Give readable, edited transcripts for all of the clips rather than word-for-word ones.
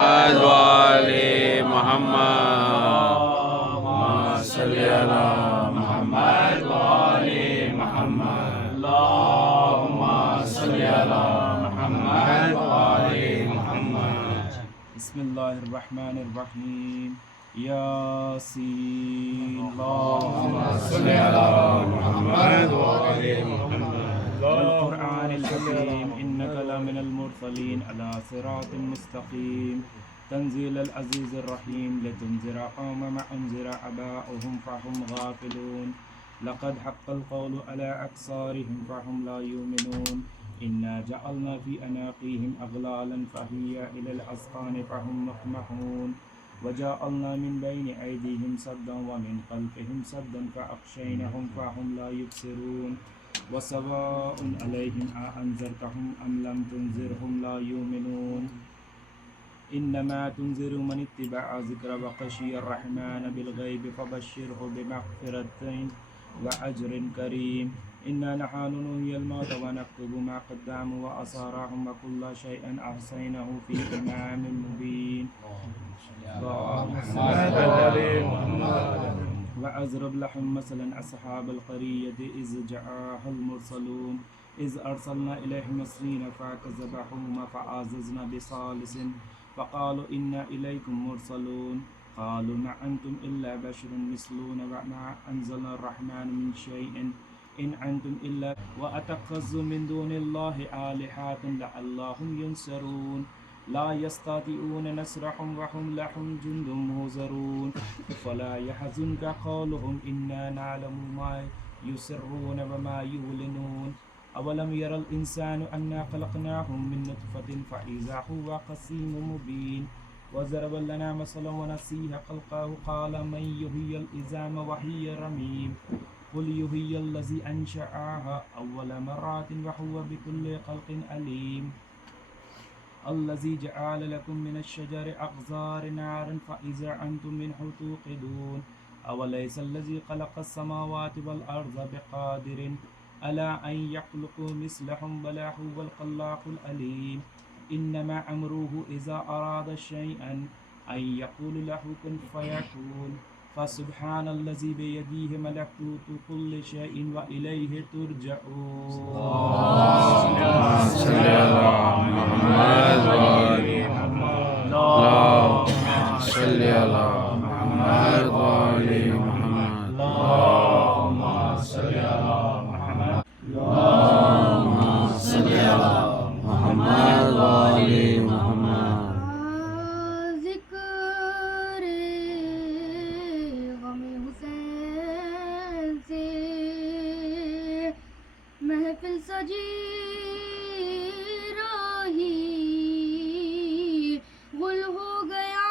وآل محمد اللهم صل على محمد وآل محمد اللهم صل على محمد وآل محمد. بسم الله الرحمن الرحيم. ياسين اللهم صل على محمد وآل محمد والقرآن الحكيم إنك لمن المرسلين على صراط مستقيم تنزيل العزيز الرحيم لتنذر قوم ما أنذر آباؤهم فهم غافلون لقد حق القول على أكثرهم فهم لا يؤمنون إنا جعلنا في أناقهم أغلالا فهي إلى الأذقان فهم مقمحون وجعلنا من بين أيديهم سدا ومن خلفهم سدا فأغشيناهم فهم لا يبصرون وسواء عليهم أأنذرتهم أم لم تنذرهم لا يؤمنون إنما تنذر من اتبع ذكر وخشي الرحمن بالغيب فبشره بمغفرة وأجر كريم إنا نحن نحيي الموتى ونكتب ما قدموا وآثارهم وكل شيء أحصيناه في إمام مبين وأضرب لهم مثلا أصحاب القرية إذ جاءها المرسلون إذ أرسلنا إليهم اثنين فكذبوهما فعززنا بثالث فقالوا إنا إليكم مرسلون قالوا ما أنتم إلا بشر مثلنا وما أنزل الرحمن من شيء إن أنتم إلا وأتخذوا من دون الله آلهة لعلهم ينصرون لا يستطيعون نصرهم وهم لهم جند مهزرون فلا يحزنك قولهم إنا نعلم ما يسرون وما يعلنون أولم يرى الإنسان أنا خلقناهم من نطفة فإذا هو خصيم مبين وضرب لنا مثلا ونسي خلقه قال من يحيي العظام وهي رميم قل يحيي الذي أنشأها أول مرة وهو بكل خلق عليم الذي جعل لكم من الشجر أخضر نارا فإذا أنتم منه توقدون أوليس الذي خلق السماوات والأرض بقادر ألا أن يخلقوا مثلهم بل هو الخلاق العليم إنما أمره إذا أراد شيئا أن يقول له كن فيكون فسبحان الذي بيده ملكوت كل شيء وإليه ترجعون. صل على محمد وآل محمد اللهم صل على محمد وآل محمد اللهم صل على محمد اللهم صل على محمد وآل محمد. ذکر غم حسین سے محفل سجی رہی گل ہو گیا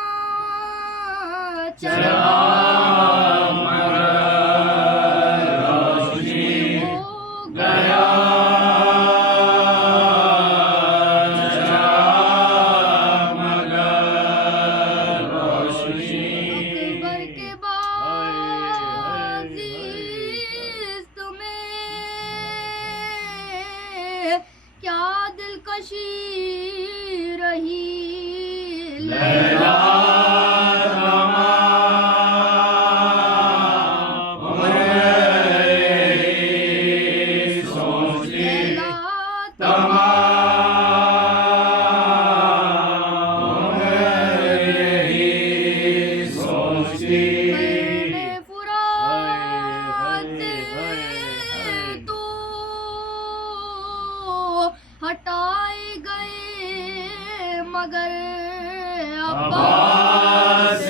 اکبر کے بازیست میں کیا دلکشی رہی لیلا ہٹائے گئے مگر عباس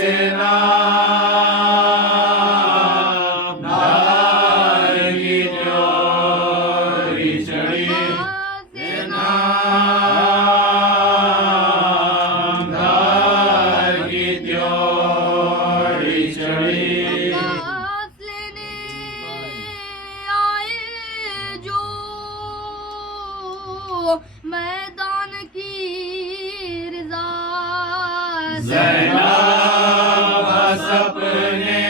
لینے آئے جو میدان کی رضا زینب بس اپنے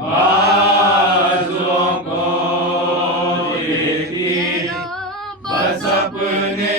بازوں کو دیکھی بس اپنے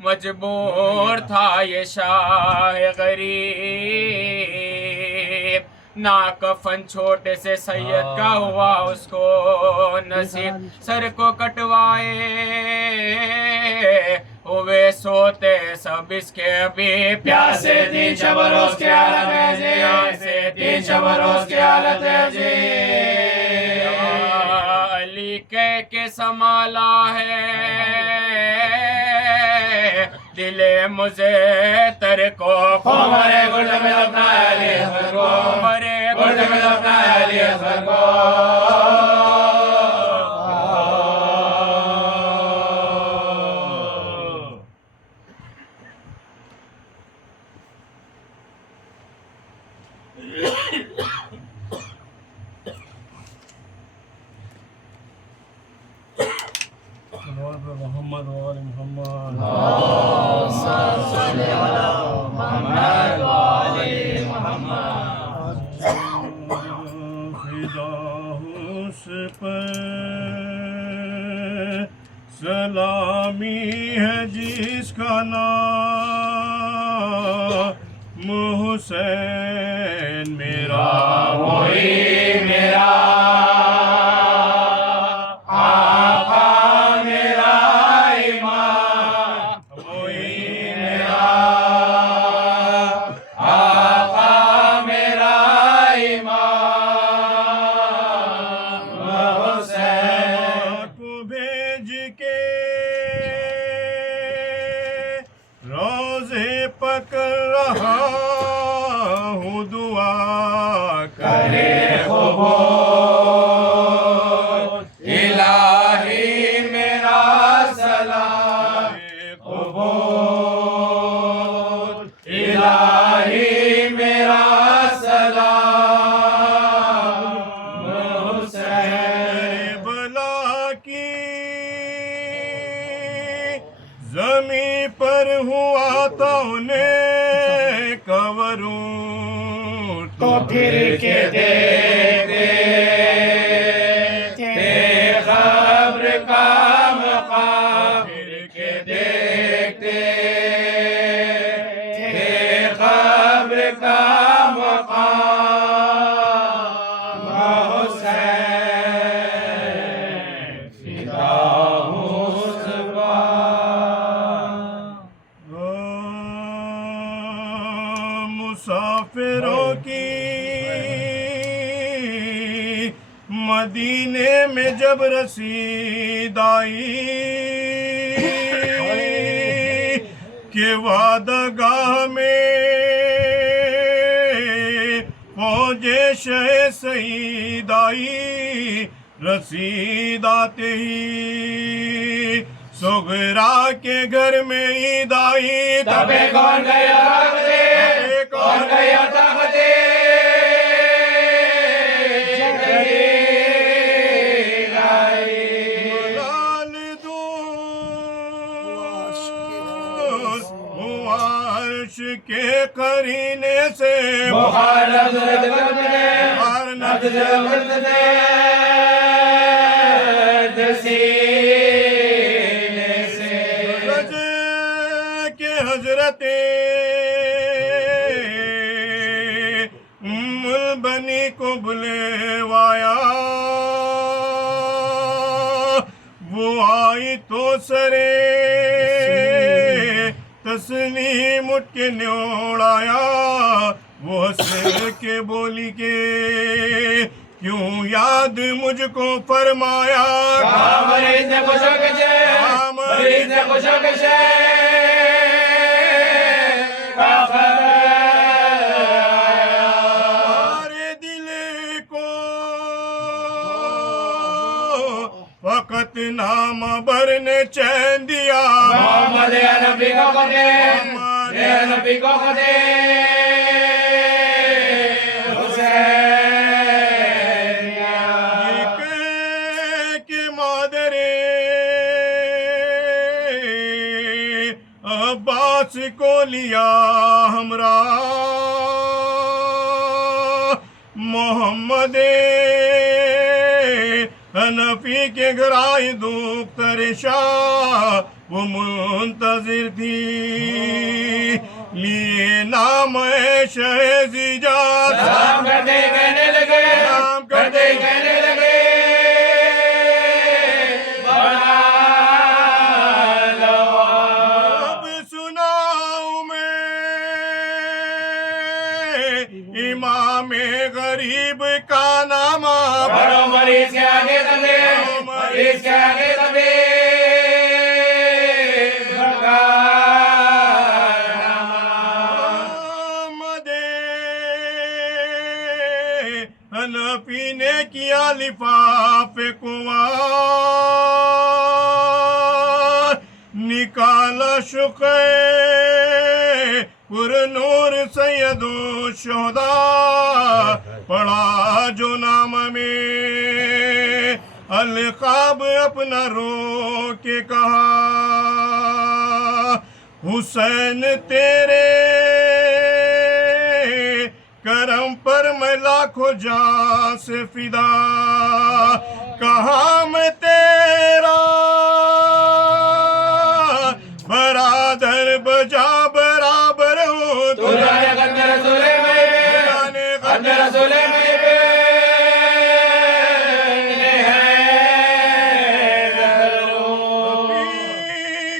مجبور تھا یہ شاہ غریب، نا کفن چھوٹے سے سید کا ہوا اس کو نصیب، سر کو کٹوائے ہوئے سوتے سب اس کے ابھی پیاسے تین شب روز کی حالت ہے جی، پیاسے تین شب روز کی حالت ہے جی، علی کہہ کے سنبھالا ہے دل مزیتر کو، ہمارے گرد میں اپنا علی اصغر کو، ہمارے گرد میں اپنا علی اصغر کو، محمد وآل محمد صلی علی محمد وآل محمد، فدا اس پر سلامی ہے جس کا نام حسین میرا وہی میرا روزے پکڑ رہا ہوں دعا کرے قبول الہی میرا سلام، قبول الہی میرا سلام، حسین بلا کی زمین پر ہوا تو انہیں کوروں تو پھر کے دیکھتے تھے قبر کا مقام، پھر کے دیکھتے تھے قبر کا مقام، حسین فدا اس مسافروں کی مدینے میں جب رسید آئی کہ وعدہ گاہ میں فوجِ شہ سعید آئی، رسید آتے ہی سغرا کے گھر میں عید آئی، تبے کون گیا رکھ دے، کون گیا تخ دے، لال دور عرش کے قرینے سے بخار نظرت کرد دے، بخار نظرت کرد دے، سینے سے رجے کے حضرت ام البنی کو بلوایا، وہ آئی تو سرے تسلیم اٹھ کے نوڑایا، وہ ہنس کے بولی کے کیوں یاد مجھ کو فرمایا، مریض نے خوشو کشے، مریض نے خوشو کشے، ہمارے دل کو فقط نام بر نے چین دیا، محمد یا نبی کو خدے، یا نبی کو خدے، حسین یہ کہہ کہ مادر عباس کو لیا ہمراہ، محمد حنفی کے گرائی دختر شاہ وہ منتظر تھی لیے نام شہزیجات سلام کرتے کہنے لگے سلام کرتے کہنے لگے بڑا لوا اب سناؤں میں امام غریب کا نامہ بڑوں مریض کے آگے دبے مریض کے آگے دبے حنفی نے کیا لفاف کنواں نکالا شقے پر نور سید و شہداء پڑھا جو نام میں القاب اپنا رو کے کہا حسین تیرے کرم پر میں لاکھوں جان سے فدا کہاں میں تیرا برادر بجا برابر ہوں تو جانے قد رسول میں قد رسول میں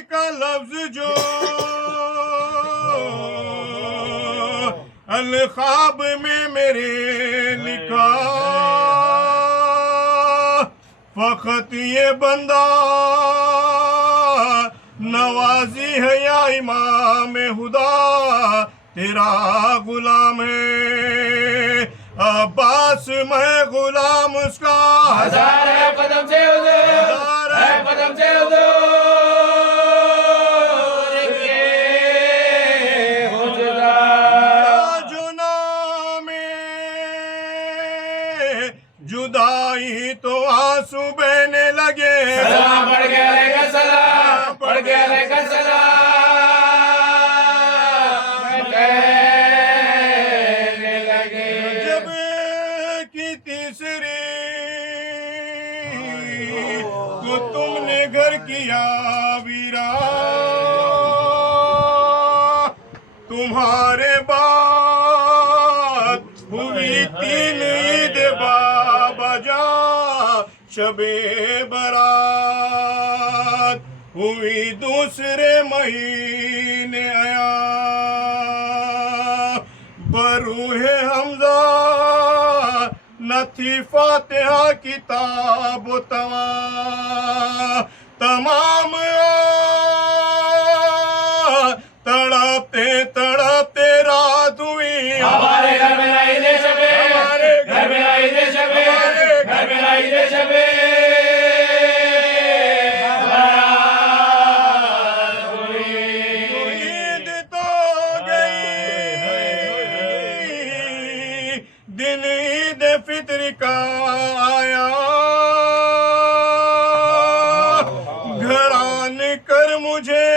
کا لفظ جو الخواب میں میرے لکھا فقط یہ بندہ نوازی ہے یا امام خدا تیرا غلام ہے عباس میں غلام اس کا ہزار ہے قدم سے حضور ہے قدم سے حضور جدائی تو آنسو بہنے لگے سلام پڑھ کے علیہ السلام پڑھ کے علیہ السلام کہنے لگے جب کی تیسری کو تم نے گھر کیا ویران تمہارے بعد ہوئی 3 عید بابا جان شب برات ہوئی دوسرے مہینے آیا بروح حمزہ نہ تھی فاتحہ کتاب و تمام تڑپتے تڑپتے رات ہوئی ہمارے گھر میں لائی دے شبے گھر میں لائی دے شبے گھر میں لائی دے شبے عید تو گئی دن عید فطر کا آیا گھر آن کر مجھے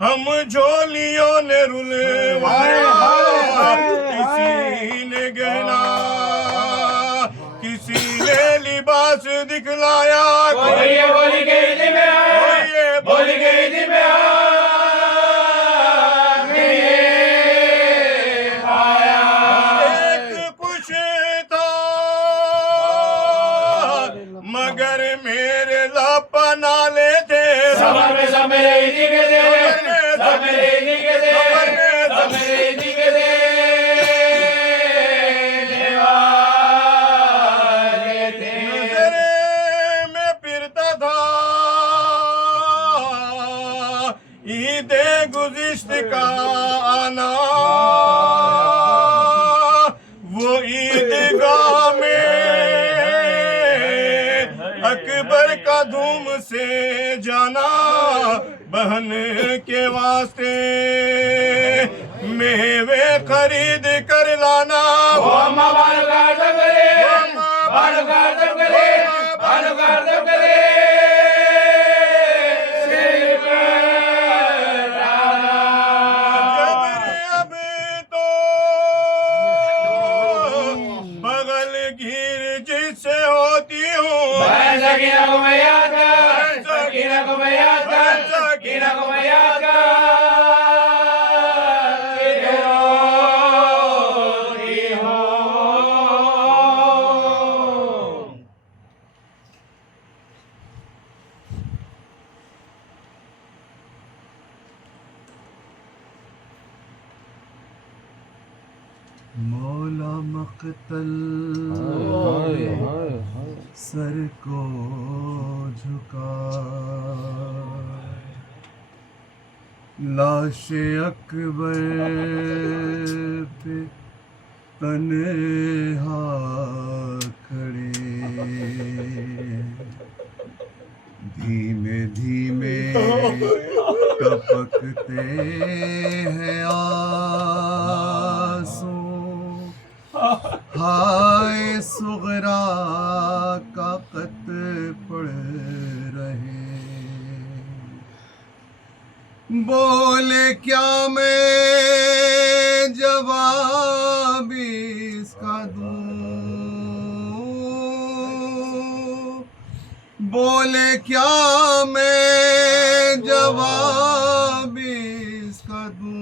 ہم جھولیوں نے رلوایا کسی نے گہنا کسی نے لباس دکھلایا بولی کے عید میں آیا بولی کے عید میں آیا ایک کچھ تھا مگر میرے لب نالے تھے سفر میں سب میرے عیدی کے دے سب میرے عیدی کے دے سب میرے عیدی کے دے نظرے میں پھرتا تھا عید گزشت کا آنا وہ عیدگاہ میں اکبر کا دھوم سے جانا بہن کے واسطے میوے خرید کر لانا وہ اماں بانو کا عرض کرے بانو کا عرض کرے بانو کا عرض کرے سر پر آنا اب تو بغل گھیر جس سے ہوتی ہوں سکینہ کو میں یاد کر Sakina Kina kumayaka kiro iho. مولا مقتل سر کو جھکا لاش اکبر پہ تنہا کھڑے دھیمے دھیمے ٹپکتے ہیں آنسو ہائے صغرا کا خط پڑھ رہے بولے کیا میں جواب اس کا دوں بولے کیا میں جواب اس کا دوں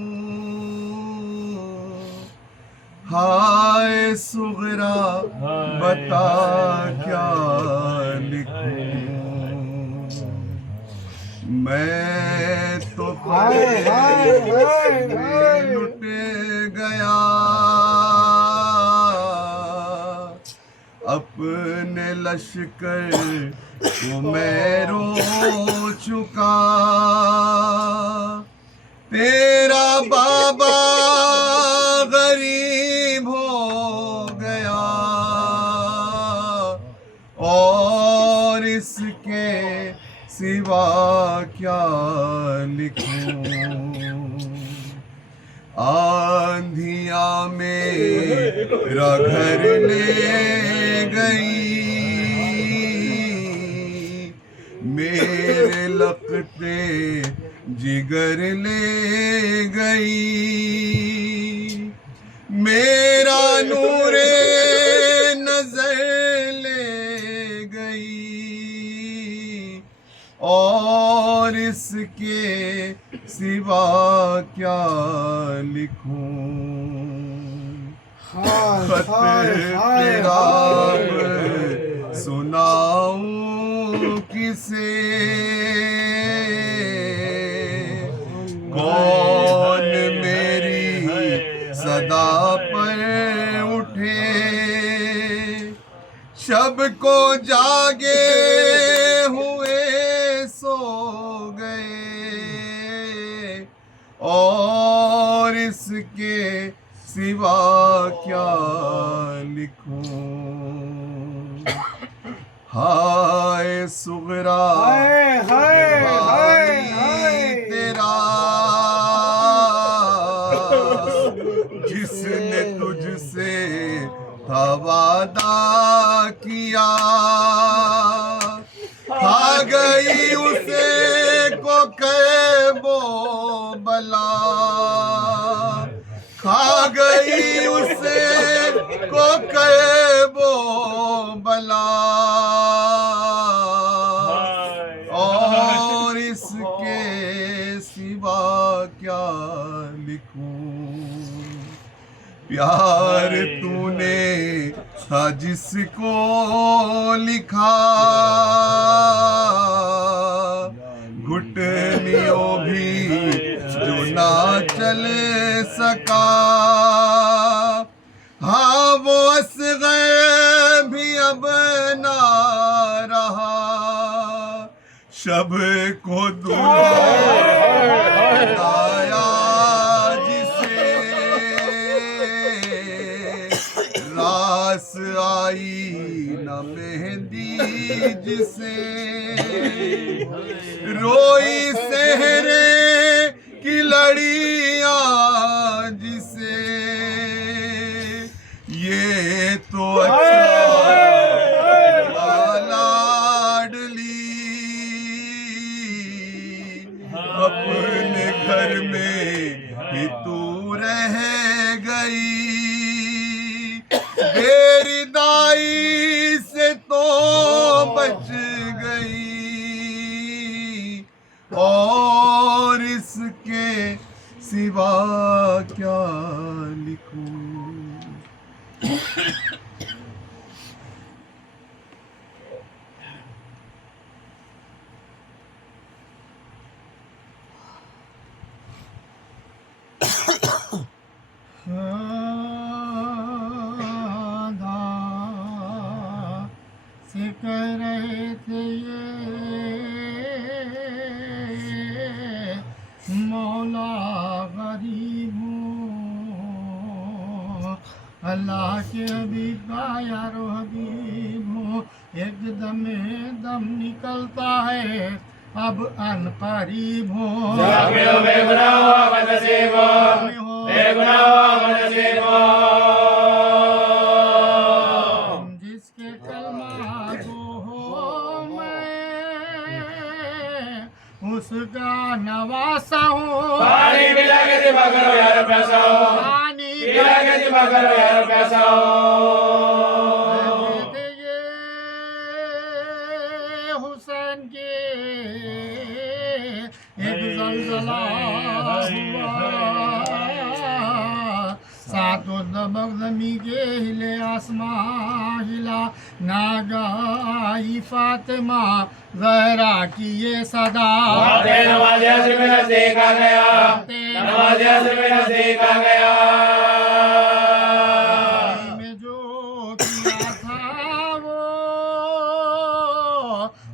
ہائے صغرا بتا کیا لکھوں میں تو لٹ گیا اپنے لشکر کو میں رو چکا تیرا بابا غریب ہو گیا اور اس کے سوا کیا لکھوں آندھیاں میرا گھر لے گئی میرے لقتے جگر لے گئی میرا نور نظر لے گئی اور اس کے سوا کیا لکھوں خط تیرا سناؤں کسے کون میری صدا پر اٹھے شب کو جاگے ہوئے سو گئے اور اس کے سوا کیا لکھوں ہائے صغرا بھائی تیرا جس نے تجھ سے تھا وعدہ کیا کھا گئی اسے کو کیبو بلا کھا گئی اسے کو کیبو بلا اور اس کے سوا کیا لکھوں پیار تو نے تھا جس کو لکھا گھٹنیوں بھی جو نہ چل سکا ہاں وہ اصغر بھی اب نہ رہا شب کو دلایا جسے راس آئی نہ مہندی جسے روئی سہرے کی لڑیاں جسے یہ تو لاڈلی اپنے گھر میں ہی تو رہ گئی میری دائی سے تو بچ گئی اور سوا کیا لکھوں. سے کہہ رہے تھے یہ مولا غریب ہوں، اللہ کے حبیب کا یارو حبیب ہوں. ایک دم نکلتا ہے اب ان قریب ہوں. بے گناہ ہو بدنصیب ہو، بے گناہ ہو بدنصیب ہو. جس کے کلمہ گو ہو میں اس کا نواسا ہوں. پانی پلا کے دبا کرو یار پیسہ ہو، پانی پلا کے دبا کرو یار پیسہ ہو. حسین کے ایک زلزلہ ہوا، ساتوں دبک زمین کے ہلے آسمان ہلا. ناگاہی فاطمہ زہرا کی یہ صدا، نماز عصر میں نزدیک آ گیا، نماز عصر میں نزدیک آ گیا. میں جو کیا تھا وہ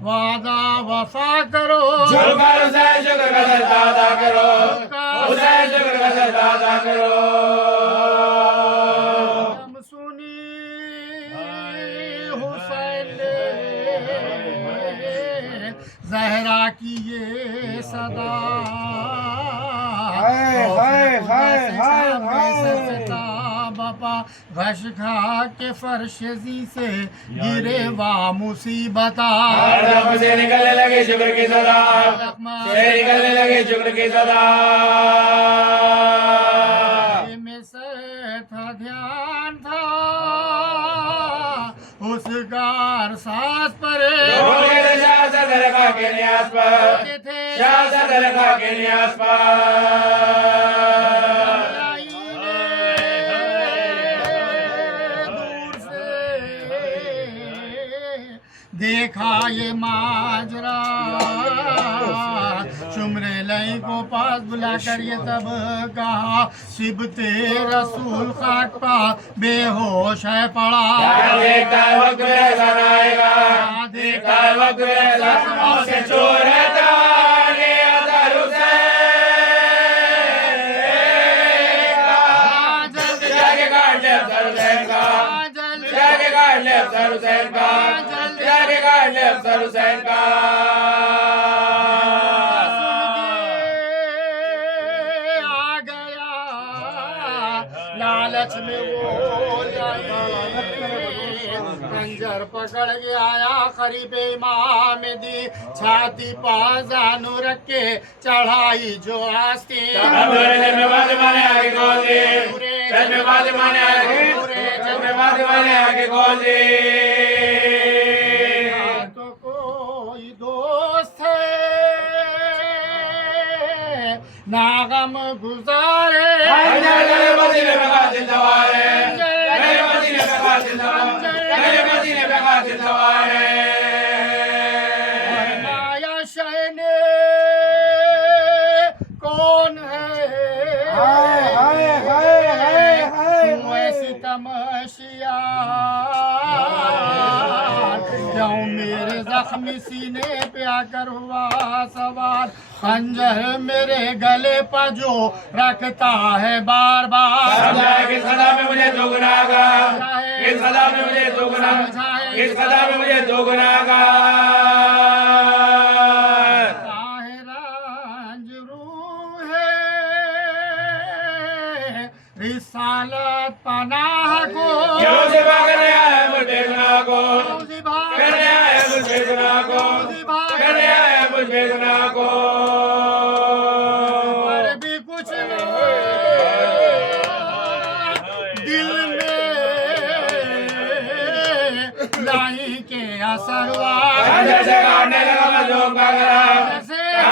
وعدہ وفا کرو. جھک کر حسین شکر کا سجدہ ادا کرو، حسین شکر کا سجدہ ادا کرو. ہم سنی حسین نے زہرا کی یہ صدا، باپا غش کھا کے فرش زی سے گرے وا مصیبتا. زخم سے نکلنے لگے شکر کی صدا، سے نکلنے لگے شکر کی صدا. میں سے تھا دھیان تھا اس گار ساز پر، روکے تھے شاہ صدرگاہ کے نیاز پر، شاہ صدرگاہ کے نیاز پر. دیکھا یہ ماجرا، شمرے لئی کو پاس بلا کر یہ تب کہا، شبتے رسول خاک پا بے ہوش ہے پڑا. دیکھتا ہے وقت میں ایسا نہ آئے گا، دیکھتا ہے وقت میں ایسا نہ سے چور رہتا آگے آتا حسین. جا کے کاٹ لے افسر حسین کا، جا کے کاٹ لے افسر حسین کا، جا کے کاٹ لے افسر حسین کا. آ گیا لالچ میں وہ خنجر پکڑ کے آیا قریب امام دی، چھاتی پا زانو رکھ کے چڑھائی جو آستین. جب میں فاطمہ نے آگے کھول دی، جب میں فاطمہ نے آگے، جب میں فاطمہ نے آگے کھول دی. تو کوئی دوست ہے ناغم گزارے، میرے مدینے میں قاتل سوار ہے، میرے مدینے میں قاتل سوار ہے، میرے مدینے میں قاتل سوار ہے. فرمایا شہن کون ہے کیوں ایسی تماشیان، کیوں میرے زخمی سینے پہ آ کر ہوا سوار. خنجر میرے گلے پہ جو رکھتا ہے بار بار، سمجھائے کس خدا میں مجھے دو گناہ گا، کس خدا میں مجھے دو گناہ، کس خدا میں مجھے دو گناہ گا. رنج روح ہے رسالت پناہ کو، کیوں سبا کرنے آئے مجھ بے گناہ کو، کرنے آئے مجھ بے گناہ کو، کرنے آئے مجھ بے گناہ کو. پر بھی کچھ نہ دل میں لائی کے اثر ہوا، خنجر سے کاٹنے لگا مظلوم کا گلا،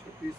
26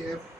AF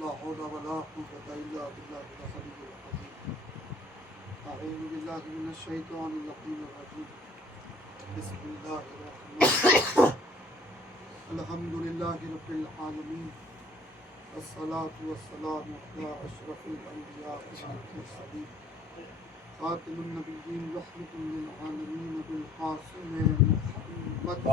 لا حول ولا قوة إلا بالله العلي العظيم أعوذ بالله من الشيطان اللعين الرجيم بسم الله الرحمن الرحيم الحمد لله رب العالمين والصلاة والسلام على أشرف الأنبياء والمرسلين خاتم النبيين رحمة للعالمين بالقاسم محمد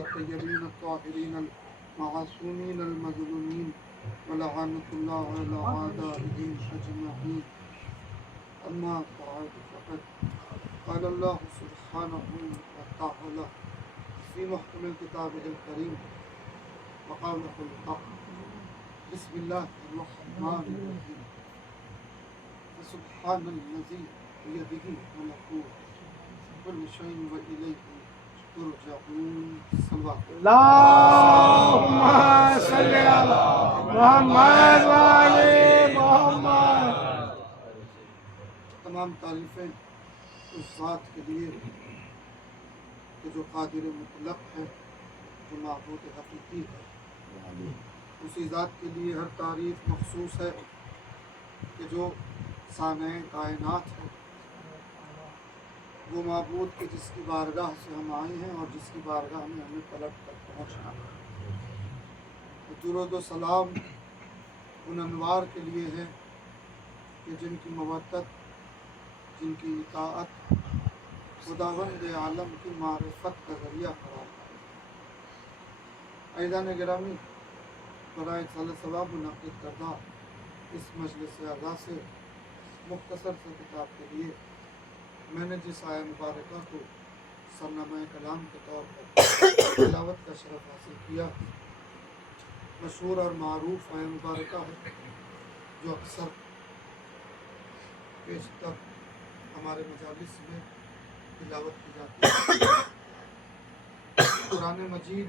الطيبين الطاهرين المعصومين المظلومين ولعنة الله على أعدائهم أجمعين أما بعد فقد قال الله سبحانه وتعالى في محكم الكتاب الكريم وقوله الحق بسم الله الرحمن الرحيم فسبحان الذي بيده ملكوت كل شيء وإليه ترجعون صلوات اللهم صل على محمد وعلى محمد تمام تعریفیں اس ذات کے لیے کہ جو قادر مطلق ہے جو معبود حقیقی ہے اسی ذات کے لیے ہر تعریف مخصوص ہے کہ جو صانع کائنات ہے وہ معبود کے جس کی بارگاہ سے ہم آئے ہیں اور جس کی بارگاہ میں ہمیں پلٹ کر پہنچنا ہے۔ درود و سلام ان انوار کے لیے ہے کہ جن کی مودت جن کی اطاعت خداوند عالم کی معرفت کا ذریعہ قرار پائے۔ عزیزان گرامی، برائے صالح ثواب منعقد کردہ اس مجلس اعزاز سے مختصر سے کتاب کے لیے میں نے جس آیہ مبارکہ کو سرنامہ کلام کے طور پر تلاوت کا شرف حاصل کیا، مشہور اور معروف آیہ مبارکہ ہے جو اکثر بیشتر ہمارے مجالس میں تلاوت کی جاتی ہے۔ قرآن مجید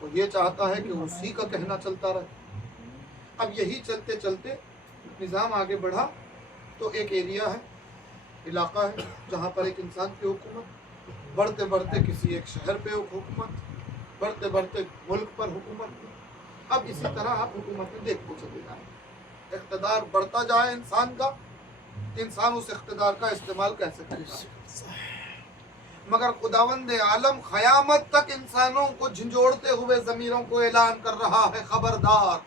وہ یہ چاہتا ہے کہ اسی کا کہنا چلتا رہے. اب یہی چلتے چلتے نظام آگے بڑھا تو ایک ایریا ہے، علاقہ ہے جہاں پر ایک انسان کی حکومت، بڑھتے بڑھتے کسی ایک شہر پہ حکومت، بڑھتے بڑھتے ملک پر حکومت. اب اسی طرح آپ حکومت میں دیکھتے چلے جائیں، اقتدار بڑھتا جائے انسان کا، انسان اس اقتدار کا استعمال کیسے کرتا. مگر خداوند عالم قیامت تک انسانوں کو جھنجھوڑتے ہوئے ضمیروں کو اعلان کر رہا ہے، خبردار،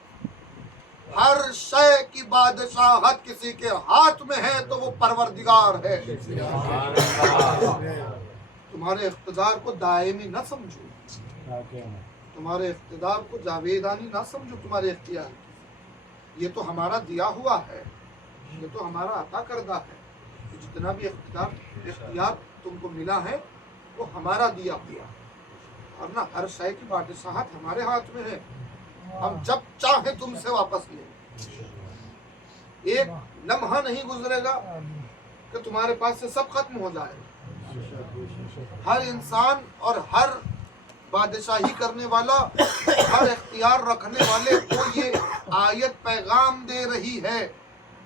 ہر شے کی بادشاہت کسی کے ہاتھ میں ہے تو وہ پروردگار ہے. تمہارے اقتدار کو دائمی نہ سمجھو، تمہارے اقتدار کو جاویدانی نہ سمجھو. تمہارے اختیار یہ تو ہمارا دیا ہوا ہے، یہ تو ہمارا عطا کردہ ہے. جتنا بھی اختیار تم کو ملا ہے وہ ہمارا دیا ہوا، اور نہ ہر شے کی بادشاہت ہمارے ہاتھ میں ہے. ہم جب چاہیں تم سے واپس لیں. ایک لمحہ نہیں گزرے گا کہ تمہارے پاس سے سب ختم ہو جائے. ہر انسان اور ہر بادشاہی کرنے والا، ہر اختیار رکھنے والے کو یہ آیت پیغام دے رہی ہے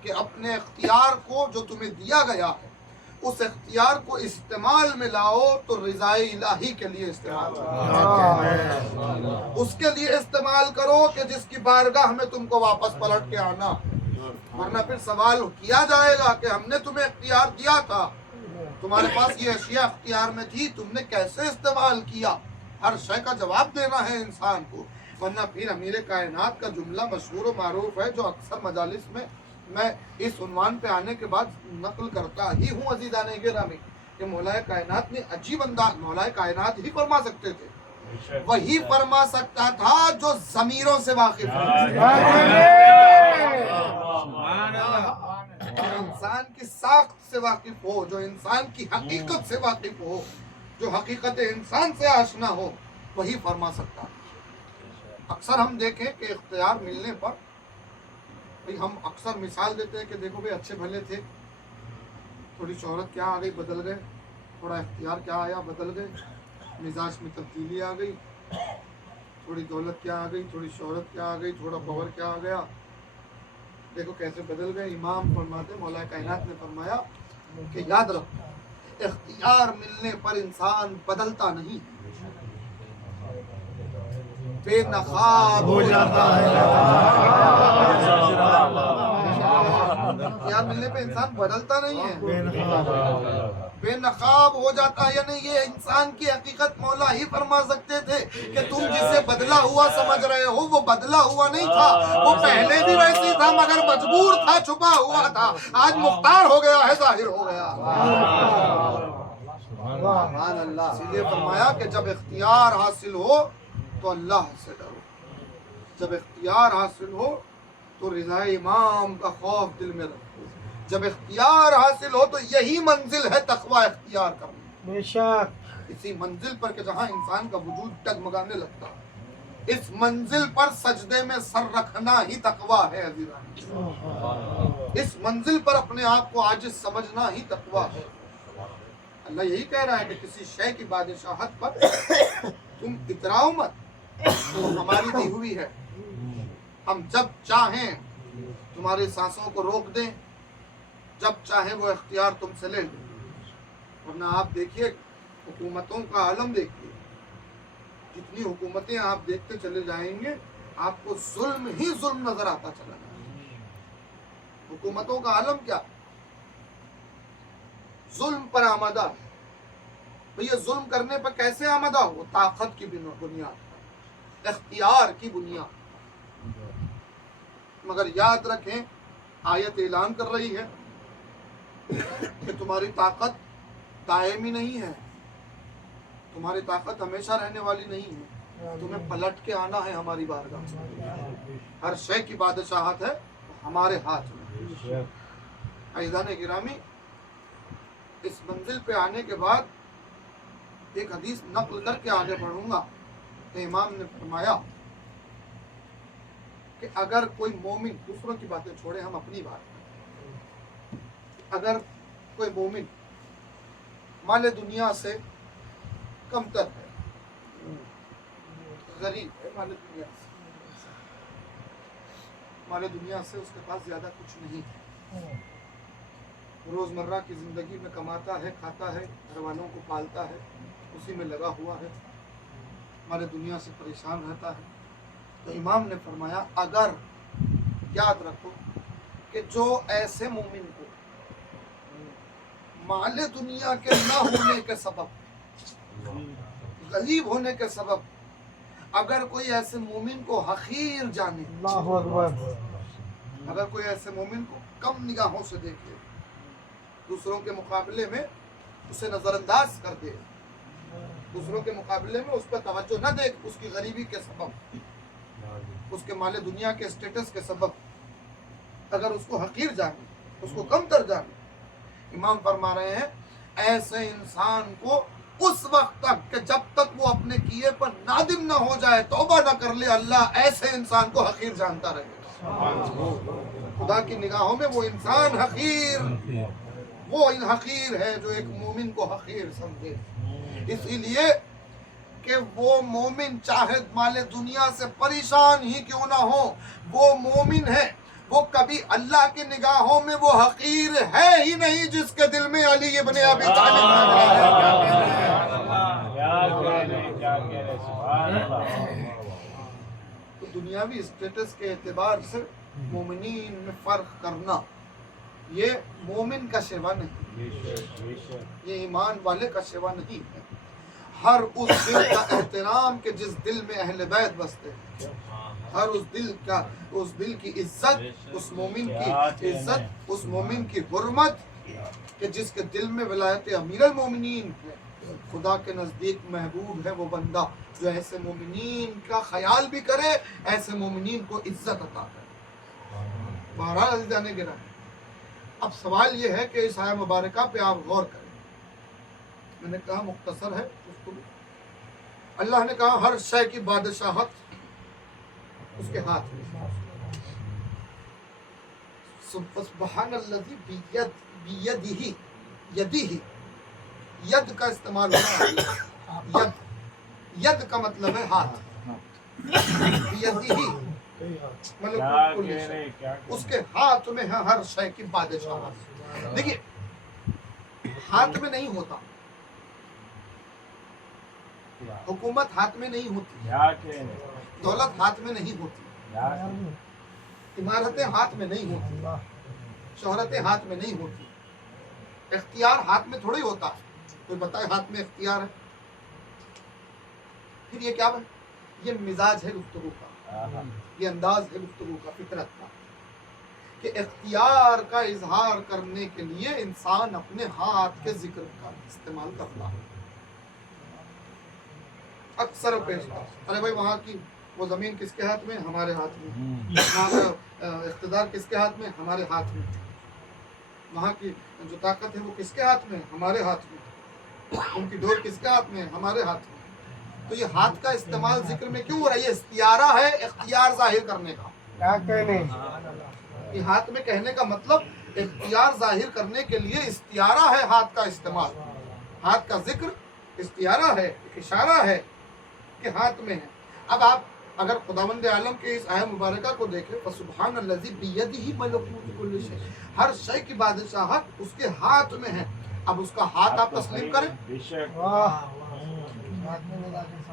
کہ اپنے اختیار کو جو تمہیں دیا گیا ہے اس اختیار کو استعمال میں لاؤ تو رضائے الہی کے لیے استعمال کرو. اس کے لیے استعمال کرو کہ جس کی بارگاہ میں تم کو واپس پلٹ کے آنا. ورنہ پھر سوال کیا جائے گا کہ ہم نے تمہیں اختیار دیا تھا، تمہارے پاس یہ اشیاء اختیار میں تھی، تم نے کیسے استعمال کیا. ہر شے کا جواب دینا ہے انسان کو. ورنہ پھر امیر کائنات کا جملہ مشہور و معروف ہے جو اکثر مجالس میں اس عنوان پہ آنے کے بعد نقل کرتا ہی ہوں عزیزان گرامی، کہ مولا کائنات نے عجیب انداز، مولا کائنات ہی فرما سکتے تھے، وہی فرما سکتا تھا جو ضمیروں سے واقف ہے، جو انسان کی ساخت سے واقف ہو، جو انسان کی حقیقت سے واقف ہو، جو حقیقت انسان سے آشنا ہو، وہی فرما سکتا ہے. اکثر ہم دیکھیں کہ اختیار ملنے پر ہم اکثر مثال دیتے ہیں کہ دیکھو بھئی اچھے بھلے تھے، تھوڑی شہرت کیا آ گئی، بدل گئے، تھوڑا اختیار کیا آیا، بدل گئے، مزاج میں تبدیلی آ گئی، تھوڑی دولت کیا آ گئی، تھوڑی شہرت کیا آ گئی، تھوڑا پاور کیا آ گیا، دیکھو کیسے بدل گئے. امام فرماتے، مولا کائنات نے فرمایا کہ یاد رکھو اختیار ملنے پر انسان بدلتا نہیں، بے نقاب ہو جاتا ہے. اختیار ملنے پہ انسان بدلتا نہیں ہے، بے نقاب ہو جاتا ہے. یعنی یہ انسان کی حقیقت مولا ہی فرما سکتے تھے کہ تم جسے بدلا ہوا سمجھ رہے ہو وہ بدلا ہوا نہیں تھا، وہ پہلے بھی ویسی تھا مگر مجبور تھا، چھپا ہوا تھا، آج مختار ہو گیا ہے، ظاہر ہو گیا. سبحان اللہ. اسی لیے فرمایا کہ جب اختیار حاصل ہو تو اللہ سے ڈرو، جب اختیار حاصل ہو تو رضا امام کا خوف دل میں رکھو، جب اختیار حاصل ہو تو یہی منزل ہے تقوی اختیار کرنا. بے شک اسی منزل پر کہ جہاں انسان کا وجود ڈگمگانے لگتا ہے، اس منزل پر سجدے میں سر رکھنا ہی تقوی ہے عزیزان. اس منزل پر اپنے آپ کو عاجز سمجھنا ہی تقوی ہے. اللہ یہی کہہ رہا ہے کہ کسی شے کی بادشاہت پر تم اتراؤ مت، وہ ہماری دی ہوئی ہے. ہم جب چاہیں تمہاری سانسوں کو روک دیں، جب چاہیں وہ اختیار تم سے لے لیں. ورنہ آپ دیکھیے حکومتوں کا عالم دیکھیے، جتنی حکومتیں آپ دیکھتے چلے جائیں گے آپ کو ظلم ہی ظلم نظر آتا چلا جائے گا. حکومتوں کا عالم کیا؟ ظلم پر آمدہ. یہ ظلم کرنے پر کیسے آمدہ ہو؟ طاقت کی بنیاد پر، اختیار کی بنیاد. مگر یاد رکھیں آیت اعلان کر رہی ہے کہ تمہاری طاقت دائمی نہیں ہے، تمہاری طاقت ہمیشہ رہنے والی نہیں ہے، تمہیں پلٹ کے آنا ہے ہماری بارگاہ. ہر شے کی بادشاہت ہے ہمارے ہاتھ میں. عزیزان گرامی، اس منزل پہ آنے کے بعد ایک حدیث نقل کر کے آگے بڑھوں گا کہ امام نے فرمایا کہ اگر کوئی مومن، دوسروں کی باتیں چھوڑے ہم اپنی بات، اگر کوئی مومن مال دنیا سے کمتر ہے، غریب ہے مال دنیا سے، مال دنیا سے اس کے پاس زیادہ کچھ نہیں ہے، روزمرہ کی زندگی میں کماتا ہے، کھاتا ہے، گھر والوں کو پالتا ہے، اسی میں لگا ہوا ہے، مال دنیا سے پریشان رہتا ہے۔ تو امام نے فرمایا اگر یاد رکھو کہ جو ایسے مومن کو مال دنیا کے نہ ہونے کے سبب، غریب ہونے کے سبب، اگر کوئی ایسے مومن کو حقیر جانے، اگر کوئی ایسے مومن کو کم نگاہوں سے دیکھے، دوسروں کے مقابلے میں اسے نظر انداز کر دے، دوسروں کے مقابلے میں اس پر توجہ نہ دے، اس کی غریبی کے سبب، اس کے مال دنیا کے اسٹیٹس کے سبب اگر اس کو حقیر جانے، اس کو کم تر جانے، امام فرما رہے ہیں ایسے انسان کو اس وقت تک کہ جب تک وہ اپنے کیے پر نادم نہ ہو جائے، توبہ نہ کر لے، اللہ ایسے انسان کو حقیر جانتا رہے گا۔ خدا کی نگاہوں میں وہ انسان حقیر، وہ حقیر ہے جو ایک مومن کو حقیر سمجھے۔ اسی لیے کہ وہ مومن چاہے مال دنیا سے پریشان ہی کیوں نہ ہو، وہ مومن ہے، وہ کبھی اللہ کی نگاہوں میں وہ حقیر ہے ہی نہیں جس کے دل میں علی ابن ابی طالب تو دنیاوی اسٹیٹس کے اعتبار سے مومنین میں فرق کرنا یہ مومن کا شیوا نہیں، یہ ایمان والے کا شیوا نہیں ہے۔ ہر اس دل کا احترام کہ جس دل میں اہل بیت بستے ہیں، ہر اس دل کی عزت، اس مومن کی عزت، اس مومن کی حرمت کہ جس کے دل میں ولایت امیر المومنین ہے۔ خدا کے نزدیک محبوب ہے وہ بندہ جو ایسے مومنین کا خیال بھی کرے، ایسے مومنین کو عزت عطا کرے۔ بہرحال عزیزان گرامی، اب سوال یہ ہے کہ اس آیہ مبارکہ پہ آپ غور کریں۔ میں نے کہا مختصر ہے گفتگو۔ اللہ نے کہا ہر شے کی بادشاہت اس کے ہاتھ میں۔ سبحان الذی بیدہ، یدہ، ید کا استعمال ہوتا ہے، ید کا مطلب ہے ہاتھ، بیدہ ملکوت کل شیء، اس کے ہاتھ میں ہے ہر شے کی بادشاہت۔ دیکھیے ہاتھ میں نہیں ہوتا، حکومت ہاتھ میں نہیں ہوتی، دولت ہاتھ میں نہیں ہوتی، عمارتیں ہاتھ میں نہیں ہوتی، شہرتیں ہاتھ میں نہیں ہوتی، اختیار ہاتھ میں تھوڑی ہوتا ہے۔ کوئی بتائے ہاتھ میں اختیار ہے؟ پھر یہ کیا ہے؟ یہ مزاج ہے گفتگو کا، یہ انداز ہے گفتگو کا، فطرت کا، کہ اختیار کا اظہار کرنے کے لیے انسان اپنے ہاتھ کے ذکر کا استعمال کرتا ہے۔ اکثر پیش ارے بھائی وہاں کی وہ زمین کس کے ہاتھ میں؟ ہمارے ہاتھ میں۔ وہاں کا اقتدار کس کے ہاتھ میں؟ ہمارے ہاتھ میں۔ وہاں کی جو طاقت ہے وہ کس کے ہاتھ میں؟ ہمارے ہاتھ میں۔ ان کی ڈور کس کے ہاتھ میں؟ ہمارے ہاتھ میں۔ تو یہ ہاتھ کا استعمال ذکر میں کیوں ہو رہا ہے؟ یہ استعارہ ہے اختیار ظاہر کرنے کا۔ یہ ہاتھ میں کہنے کا مطلب اختیار ظاہر کرنے کے لیے استعارہ ہے ہاتھ کا استعمال۔ ہاتھ کا ذکر استعارہ ہے، ایک اشارہ ہے کہ ہاتھ میں ہے۔ اب آپ اگر خداوند عالم کے اس آیہ مبارکہ کو دیکھیں، فسبحان الذی بیدہ ملکوت کل شیء، ہر شے کی بادشاہت اس کے ہاتھ میں ہے۔ اب اس کا ہاتھ آپ تسلیم کریں،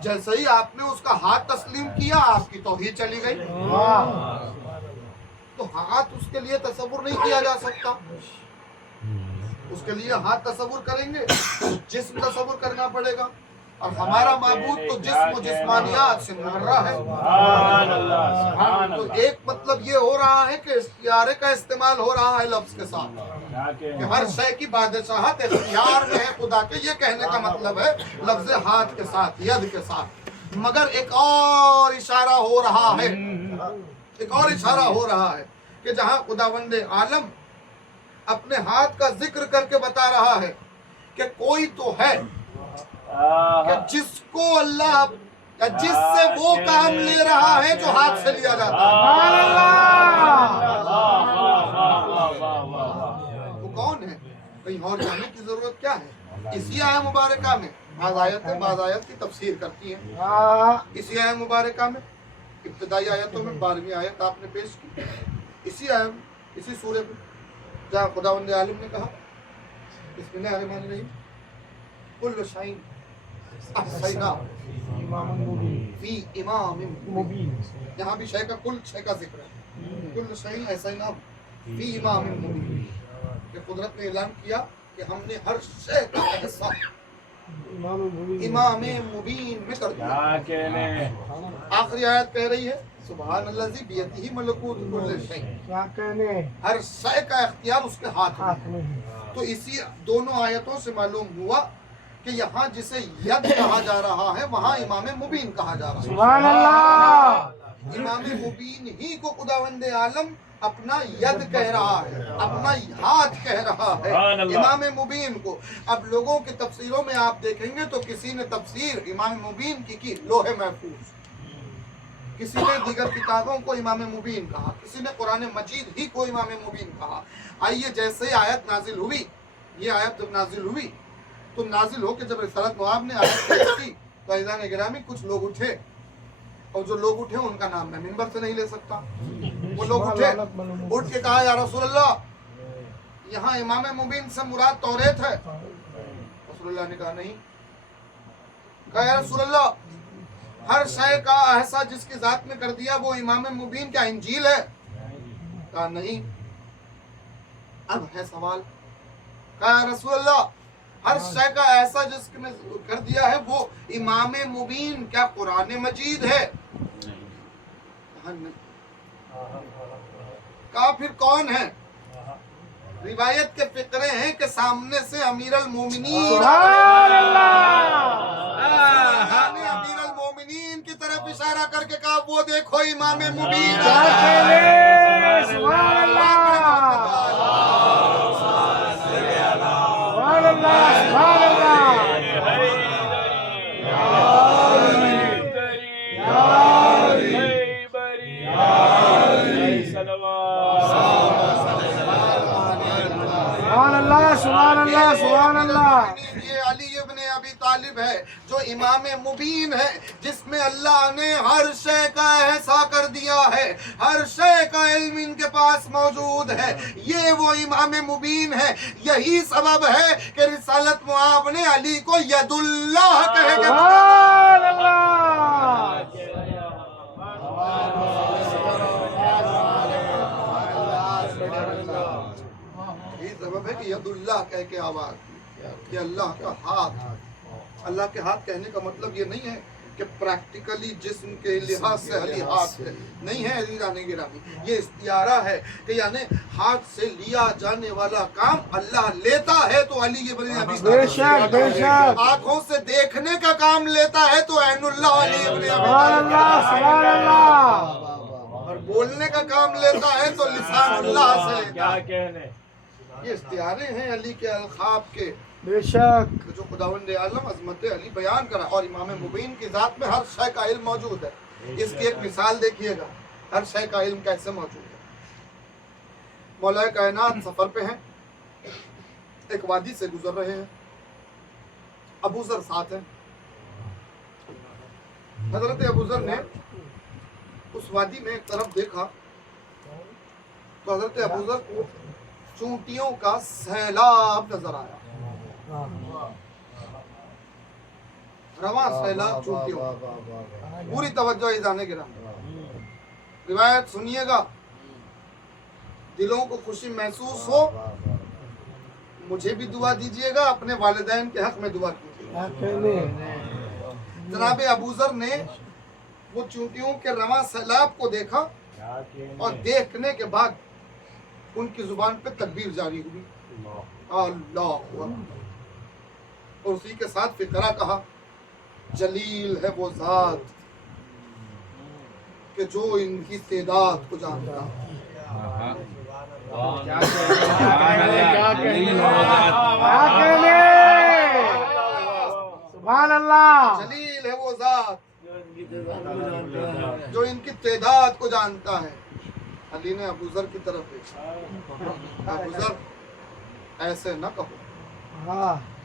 جیسے ہی آپ نے اس کا ہاتھ تسلیم کیا آپ کی توحید چلی گئی۔ تو ہاتھ اس کے لیے تصور نہیں کیا جا سکتا، اس کے لیے ہاتھ تصور کریں گے تو جسم تصور کرنا پڑے گا، اور ہمارا معبود تو جسم و جسمانیات سے مبرہ ہے۔ تو ایک مطلب یہ ہو رہا ہے کہ استعارے کا استعمال ہو رہا ہے لفظ کے ساتھ، کہ ہر شے کی بادشاہت اختیار میں ہے خدا کے، یہ کہنے کا مطلب ہے لفظ ہاتھ کے ساتھ، ید کے ساتھ۔ مگر ایک اور اشارہ ہو رہا ہے، ایک اور اشارہ ہو رہا ہے کہ جہاں خداوند عالم اپنے ہاتھ کا ذکر کر کے بتا رہا ہے کہ کوئی تو ہے کہ جس کو اللہ، جس سے وہ کام لے رہا ہے جو ہاتھ سے لیا جاتا ہے۔ وہ کون ہے؟ کہیں اور جاننے کی ضرورت کیا ہے؟ اسی آیت مبارکہ میں بعض آیت کی تفسیر کرتی ہیں. اسی آیت مبارکہ میں ابتدائی آیتوں میں 12ویں آیت آپ نے پیش کی. اسی سورہ میں جہاں خداوند عالم نے کہا بسم اللہ الرحمن الرحیم کل شیء احصیناہ فی امام مبین. یہاں بھی شے کا کل شے کا ذکر ہے. کل شیء احصیناہ فی امام مبین. کہ قدرت نے اعلان کیا کہ ہم نے ہر شے کا احصاء امام مبین میں کر دیا. آخری آیت کہہ رہی ہے سبحان الذی بیدہ ملکوت کل شیء. ہر شے کا اختیار اس کے ہاتھ میں. تو اسی دونوں آیتوں سے معلوم ہوا کہ یہاں جسے ید کہا جا رہا ہے وہاں امام مبین کہا جا رہا ہے. سبحان اللہ. امام مبین ہی کو خداوند عالم اپنا ید کہہ رہا ہے, اپنا ہاتھ کہہ رہا ہے امام مبین کو. اب لوگوں کی تفسیروں میں آپ دیکھیں گے تو کسی نے تفسیر امام مبین کی لوح محفوظ, کسی نے دیگر کتابوں کو امام مبین کہا, کسی نے قرآن مجید ہی کو امام مبین کہا. آئیے جیسے آیت نازل ہوئی, یہ آیت جب نازل ہوئی تو نازل ہو کے جب رسالت مآب نے آیت پیش کی تو عزیزان گرامی کچھ لوگ اٹھے, اور جو لوگ اٹھے ان کا نام میں منبر سے نہیں لے سکتا. وہ لوگ اٹھے, اٹھ کے کہا یا رسول اللہ یہاں امام مبین سے مراد توریت ہے. رسول اللہ نے کہا نہیں. کہا یا رسول اللہ ہر شے کا احصاء جس کی ذات میں کر دیا وہ امام مبین کیا انجیل ہے؟ کہا نہیں. اب ہے سوال. کہا یا رسول اللہ ہر شے کا احصاء جس نے کر دیا ہے وہ امام مبین کیا قرآن مجید ہے؟ کہا پھر کون ہے؟ روایت کے فقرے ہیں کہ سامنے سے امیر المومنین نے امیر المومنین کی طرف اشارہ کر کے کہا وہ دیکھو امام مبین. سبحان اللہ. یہ علی ابن ابی طالب ہے جو امام مبین ہے, جس میں اللہ نے ہر شے کا احصاء کر دیا ہے, ہر شے کا علم ان کے پاس موجود ہے. یہ وہ امام مبین ہے. یہی سبب ہے کہ رسالت مآب نے علی کو ید اللہ کہے کہ سبحان اللہ. یہی سبب ہے کہ ید اللہ کہہ کے آواز کہ اللہ کا ہاتھ. اللہ کے ہاتھ کہنے کا مطلب یہ نہیں ہے کہ پریکٹیکلی جسم کے لحاظ سے علی ہاتھ ہے, نہیں ہے عزیزان گرامی. یہ استعارہ ہے کہ یعنی ہاتھ سے لیا جانے والا کام اللہ لیتا ہے تو علی ابن ابی طالب, آنکھوں سے دیکھنے کا کام لیتا ہے تو عین اللہ علی ابن ابی طالب, اور بولنے کا کام لیتا ہے تو لسان اللہ سے لیتا ہے. یہ استعارے ہیں علی کے الخاب کے بے شک جو خداوند عالم عظمت علی بیان کرا. اور امام مبین کی ذات میں ہر شے کا علم موجود ہے. اس کی ایک مثال دیکھیے گا ہر شے کا علم کیسے موجود ہے. مولا کائنات سفر پہ ہیں, ایک وادی سے گزر رہے ہیں, ابو ذر ساتھ ہیں. حضرت ابو ذر نے اس وادی میں ایک طرف دیکھا تو حضرت ابو ذر کو چونٹیوں کا سیلاب نظر آیا. رواں سیلاب چونٹیوں. پوری توجہ ایزانے گرامی, روایت سنیے گا, دلوں کو خوشی محسوس ہو مجھے بھی دعا دیجیے گا, اپنے والدین کے حق میں دعا کیجیے. جناب ابو ذر نے وہ چونٹیوں کے رواں سیلاب کو دیکھا اور دیکھنے کے بعد ان کی زبان پہ تکبیر جاری ہوئی, اللہ اکبر. اور اسی کے ساتھ فقرہ کہا جلیل ہے وہ ذات کہ جو ان کی تعداد کو جانتا. سبحان اللہ. جلیل ہے وہ ذات جو ان کی تعداد کو جانتا ہے. علی نے ابو ذر کی طرف دیکھا, ابو ذر ایسے نہ کہو,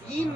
3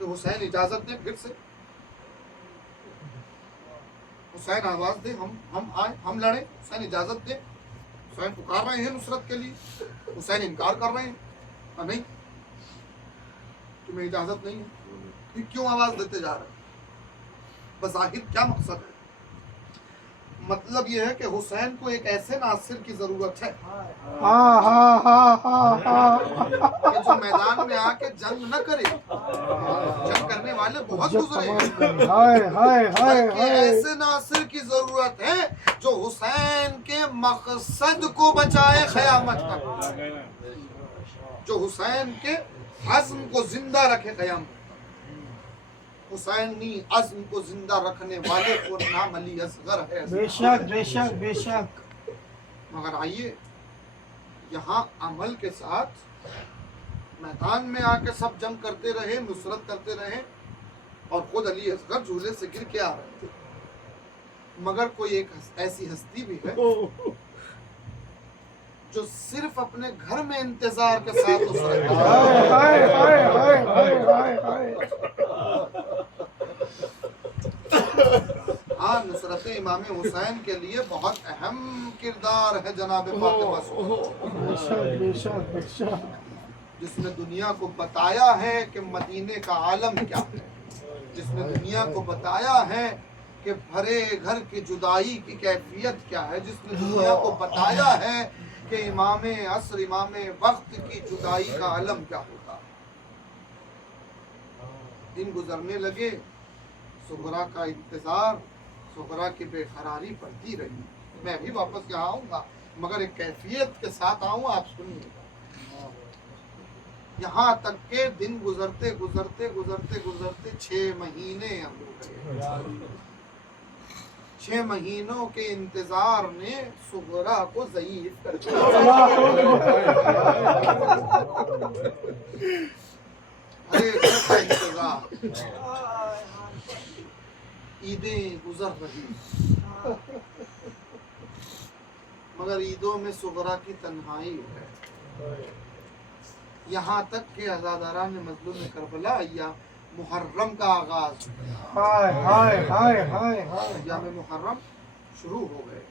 کہ حسین اجازت دے پھر سے، حسین آواز دے، ہم آئیں، ہم لڑیں، حسین اجازت دے. حسین پکار رہے ہیں نصرت کے لیے، حسین انکار کر رہے ہیں، نہیں تمہیں اجازت نہیں ہے. پھر کیوں آواز دیتے جا رہے ہیں؟ بظاہر کیا مقصد ہے؟ مطلب یہ ہے کہ حسین کو ایک ایسے ناصر کی ضرورت ہے کہ جو میدان میں آ کے جنگ نہ کرے. جنگ کرنے والے بہت گزرے ہیں، بلکہ ایسے ناصر کی ضرورت ہے جو حسین کے مقصد کو بچائے قیامت تک، جو حسین کے عزم کو زندہ رکھے قیامت تک. حسینی عزم کو زندہ رکھنے والے کو نام علی اصغر ہے. بے شک بے شک بے شک. مگر آئیے یہاں عمل کے ساتھ میدان میں آ کے سب جنگ کرتے رہے، نصرت کرتے رہے، اور خود علی اصغر جھولے سے گر کے آ رہے تھے. مگر کوئی ایک ایسی ہستی بھی ہے جو صرف اپنے گھر میں انتظار کے ساتھ نصرت کرتا ہاں، نصرت امام حسین کے لیے بہت اہم کردار ہے جناب فاطمہ جس نے دنیا کو بتایا ہے کہ مدینے کا عالم کیا ہے، جس نے دنیا کو بتایا ہے کہ بھرے گھر کی جدائی کی کیفیت کیا ہے، جس نے دنیا کو بتایا ہے کہ امام عصر امام وقت کی جدائی کا عالم کیا ہوتا. دن گزرنے لگے، صغرا کا انتظار، صغرا کی بے قراری بڑھتی رہی. میں بھی واپس یہاں آؤں گا مگر ایک کیفیت کے ساتھ آؤں، آپ سنیے. یہاں تک کہ دن گزرتے گزرتے گزرتے گزرتے 6 مہینے ہو گئے. 6 مہینوں کے انتظار نے صغرا کو ضعیف کر دیا. انتظار، عیدیں گزر رہی مگر عیدوں میں صغرا کی تنہائی ہے. یہاں تک کہ عزاداران مظلوم کربلا ایام محرم کا آغاز، ایام محرم شروع ہو گئے.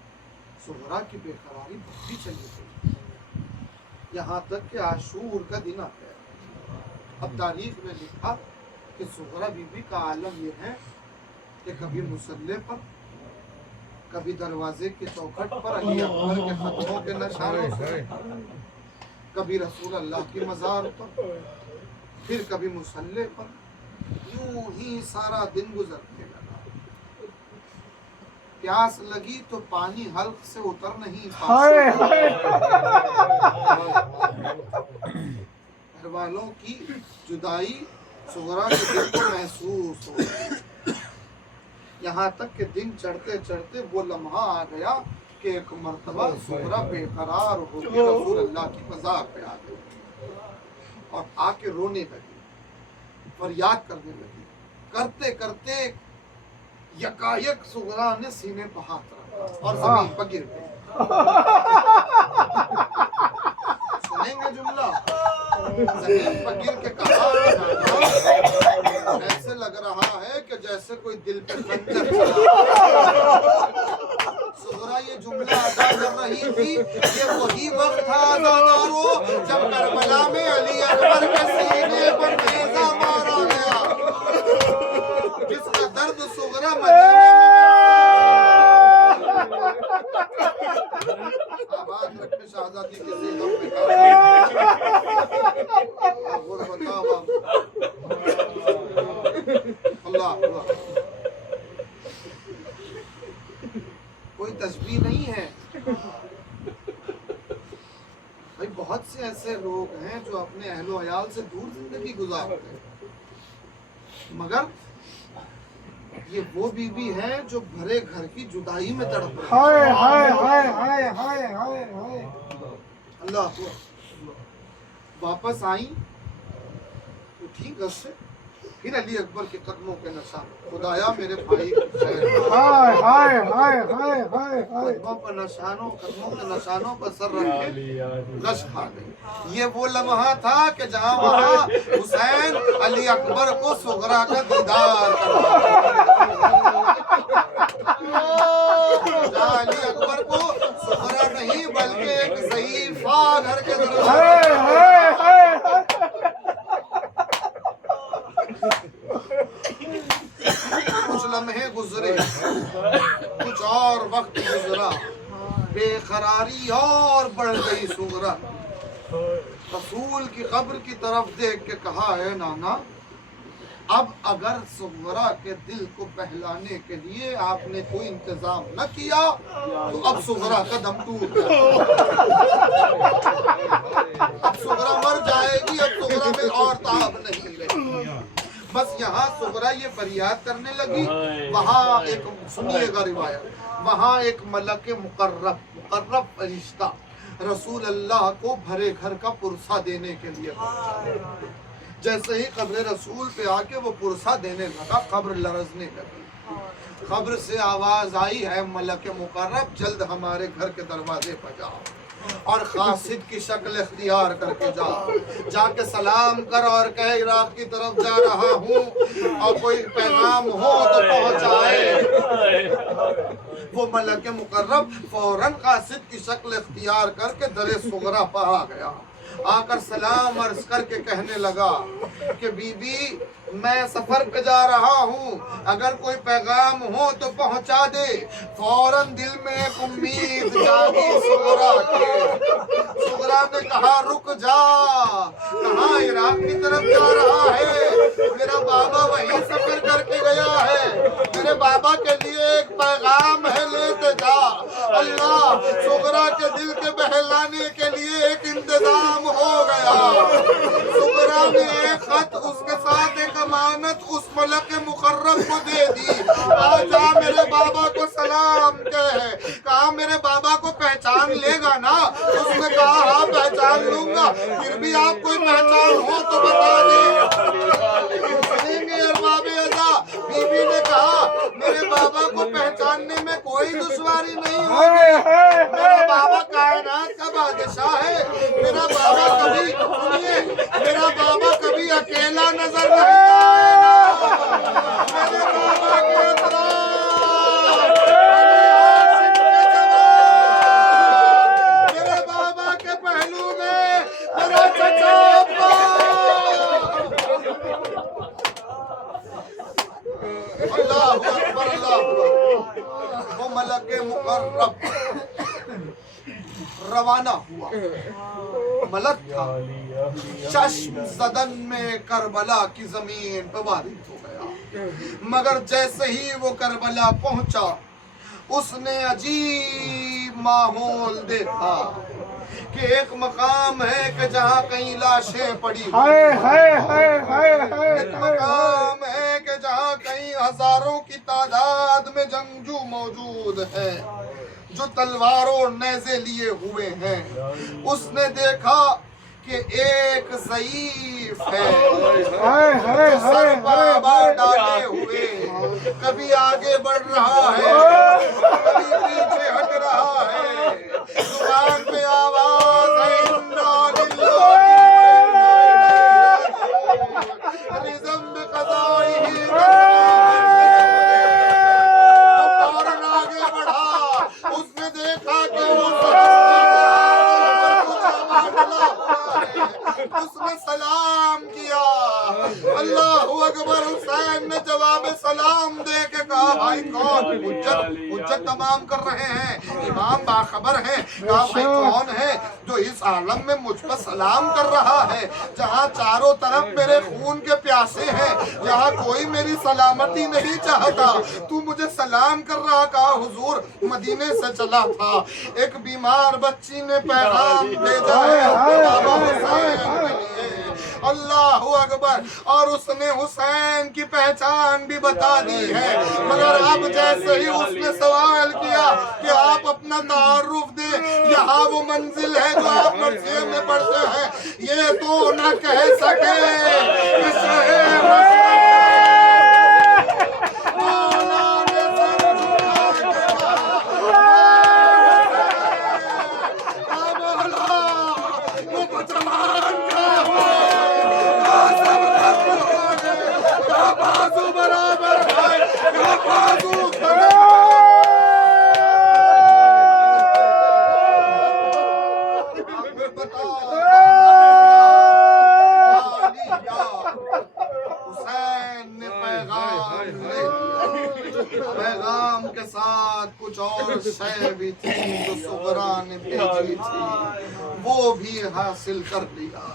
صغرا کی بے قراری بڑھتی چلی گئی یہاں تک کہ عاشور کا دن آ گیا. اب تاریخ میں لکھا کہ صغرا بی بی کا عالم یہ ہے کہ کبھی مصلے پر، کبھی دروازے کی چوکھٹ پر علی اکبر کے قدموں کے نشانوں سے، کبھی رسول اللہ کی مزار پر، پھر کبھی مصلے پر. یوں ہی سارا دن گزرنے لگا. پیاس لگی تو پانی حلق سے اتر نہیں پاتا. گھر والوں کی جدائی صغرا کے دل کو محسوس ہو گئی. یہاں تک کہ دن چڑھتے چڑھتے وہ لمحہ آ گیا کہ ایک مرتبہ صغرا بے قرار ہو کے رسول اللہ کی مزار پہ آ گئی اور آ کے رونے لگی، فریاد کرنے لگی. کرتے کرتے یکایک صغرا نے سینے پہ ہاتھ رکھا اور زمین پر گر گئی. سنیں گے جملہ؟ زمین پر گر کے کہا، ایسے لگ رہا ہے کہ جیسے کوئی دل پہ خنجر چلا. صغرا یہ جملہ ادا کر رہی تھی. یہ وہی وقت تھا عزادارو جب کربلا میں علی اکبر کے سینے پر نیزہ مارا گیا، جس کا درد صغرا مدینے میں آباد رکھے شہزادی کے سیغم میں اللہ اکبر. کوئی تشبیہ نہیں ہے بھائی. بہت سے ایسے لوگ ہیں جو اپنے اہل و عیال سے دور زندگی گزارتے ہیں مگر یہ وہ بیوی ہے جو بھرے گھر کی جدائی میں تڑپ رہی ہے. اللہ اکبر. واپس آئیں، اٹھی گھر سے، پھر علی اکبر کے قدموں کے نشان، خدایا میرے بھائی ہائے ہائے ہائے ہائے ہائے ہائے قدموں پر نشانوں، قدموں کے نشانوں پر سر رکھے گش کھا گئے۔ یہ وہ لمحہ تھا کہ جہاں وہاں حسین علی اکبر کو صغرا کا دیدار جہاں علی اکبر کو صغرا نہیں بلکہ ایک ضعیفہ گھر کے کچھ لمحے گزرے، کچھ اور وقت گزرا، بے قراری اور بڑھ گئی صغرا۔ رسول کی قبر کی طرف دیکھ کے کہا ہے نانا اب اگر صغرا کے دل کو بہلانے کے لیے آپ نے کوئی انتظام نہ کیا تو اب صغرا کا دم ٹوٹ گیا، اب صغرا مر جائے گی، اب صغرا میں اور تاب نہیں رہے۔ بس یہاں صغرا یہ فریاد کرنے لگی، وہاں ایک سنیے گا روایت، وہاں ایک ملک مقرب فرشتہ رسول اللہ کو بھرے گھر کا پرسہ دینے کے لیے پہنچا۔ جیسے ہی قبر رسول پہ آ کے وہ پرسہ دینے لگا، قبر لرزنے لگی۔ قبر سے آواز آئی ہے ملک مقرب جلد ہمارے گھر کے دروازے پر جاؤ اور قاصد کی شکل اختیار کر کے جا کے سلام کر اور کہے عراق کی طرف جا رہا ہوں اور کوئی پیغام ہو تو پہنچائے۔ وہ ملک مقرب فوراً قاصد کی شکل اختیار کر کے در صغرا پہ آ گیا، آ کر سلام عرض کر کے کہنے لگا کہ بی بی میں سفر پہ جا رہا ہوں، اگر کوئی پیغام ہو تو پہنچا دے۔ فوراً دل میں ایک امید جاگی صغرا کے۔ صغرا نے کہا رک جا، کہاں عراق کی طرف جا رہا ہے؟ میرا بابا وہیں سفر کر کے گیا ہے، میرے بابا کے لیے ایک پیغام ہے، لیتے جا۔ اللہ صغرا کے دل کے بہلانے کے لیے ایک انتظام ہو گیا۔ صغرا نے ایک خط اس کے ساتھ ایک امانت اس ملک مقرب کو دے دی، آجا میرے بابا کو سلام کہے۔ کہا میرے بابا کو پہچان لے گا نا؟ اس نے کہا ہاں پہچان لوں گا، پھر بھی آپ کوئی پہچان ہو تو بتا دیں۔ ارباب ازا بی بی نے کہا میرے بابا کو پہچاننے میں کوئی دشواری نہیں ہوگی، میرا بابا کائنات کا بادشاہ ہے، میرا بابا کبھی سنیے میرا بابا کبھی اکیلا نظر نہیں آئے گا، میرے بابا کے اطراف میرے بابا کے پہلو میں میرا چچا اللہ اکبر اللہ اکبر۔ وہ ملک مقرب روانہ ہوا، ملک تھا، چشم زدن میں کربلا کی زمین پہ وارد ہو گیا، مگر جیسے ہی وہ کربلا پہنچا اس نے عجیب ماحول دیکھا کہ ایک مقام ہے کہ جہاں کئی لاشیں پڑی ہوئی، ایک مقام ہے کہ جہاں کئی ہزاروں کی تعداد میں جنگجو موجود ہیں جو تلواروں نیزے لیے ہوئے ہیں۔ اس نے دیکھا کہ ایک ضعیف ہے جو سر پر آبار ڈالے ہوئے کبھی آگے بڑھ رہا ہے کبھی پیچھے ہٹ رہا ہے، زبان پہ آواز ہے انا للہ رزم بقضائہ فوراً آگے بڑھا۔ اس نے دیکھا کہ وہ اس نے سلام کیا، اللہ اکبر۔ حسین نے جواب سلام دے کے کہا بھائی کون؟ حجت تمام کر رہے ہیں، امام باخبر ہیں۔ کہا بھائی کون ہے جو اس عالم میں مجھ پر سلام کر رہا ہے، جہاں چاروں طرف میرے خون کے پیاسے ہیں، جہاں کوئی میری سلامتی نہیں چاہتا، تو مجھے سلام کر رہا؟ کہا حضور مدینے سے چلا تھا، ایک بیمار بچی نے پیغام بھیجا ہے بابا حسین کے لیے، اللہ اکبر۔ اور اس نے حسین کی پہچان بھی بتا دی ہے، مگر اب جیسے ہی اس نے سوال کیا کہ آپ اپنا تعارف دیں، یہاں وہ منزل ہے جو آپ مرثیے میں پڑھتے ہیں، یہ تو نہ کہہ سکے کہ شہ حاصل کر لیا۔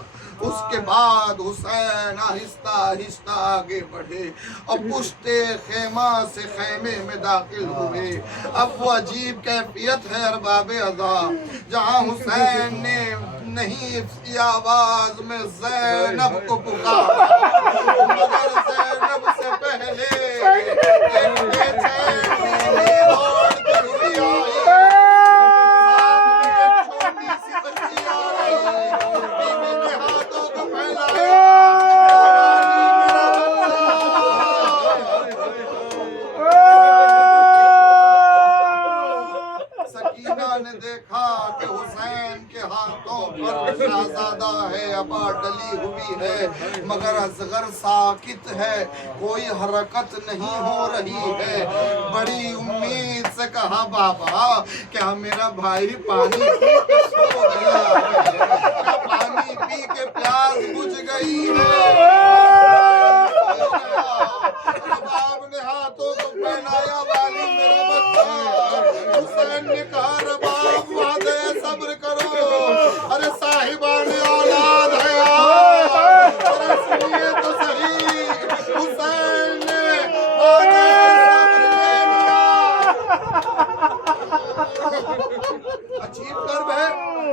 اس کے بعد حسین آہستہ آہستہ آگے بڑھے اور پشتے خیمہ سے خیمے میں داخل ہوئے۔ اب وہ عجیب کیفیت ہے ارباب اذا، جہاں حسین نے نہیں اسی آواز میں زینب کو پکارا، مگر زینب سے پہلے ایک بے چین نیلی دوڑتی ہوئی آئی، ساتھ میں ایک چھوٹی سی بچی آ گئی، بیوی نے ہاتھوں کو پھیلایا، سکینہ نے دیکھا کہ حسین کے ہاتھوں پر شہزادہ ہے، ابا ڈلی ہوئی ہے، مگر اصغر ساکت ہے، کوئی حرکت نہیں ہو رہی ہے۔ بڑی امید سے کہا بابا کیا میرا بھائی پانی پی کے سو گیا ہے؟ کیا پانی پی کے پیاس بجھ گئی ہے؟ رباب نے ہاتھوں کو پہنایا، والی میرا بچہ۔ حسین نے کہا رباب وعدہ صبر کرو، ارے صاحبان اولاد ہے، ارے سنیے تو صحیح، حسین نے وعدہ صبر لے لیا۔ عجیب درب ہے،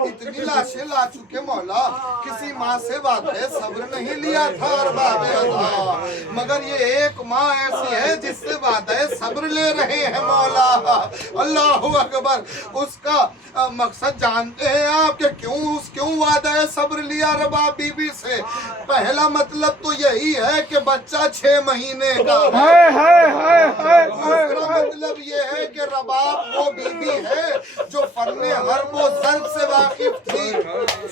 اتنی لاشیں لا چکے مولا، کسی ماں سے وعدہ صبر نہیں لیا تھا ارباب اذا، مگر یہ ایک ماں ایسی ہے جس سے وعدہ صبر لے رہے ہیں مولا۔ اللہ اکبر، اس کا مقصد جانتے ہیں آپ کہ کیوں وعدہ صبر لیا رباب بی بی سے؟ پہلا مطلب تو یہی ہے کہ بچہ 6 مہینے کا ہے۔ دوسرا مطلب یہ ہے کہ رباب وہ بی بی ہے جو فن حرب و ضرب سے واقف تھی۔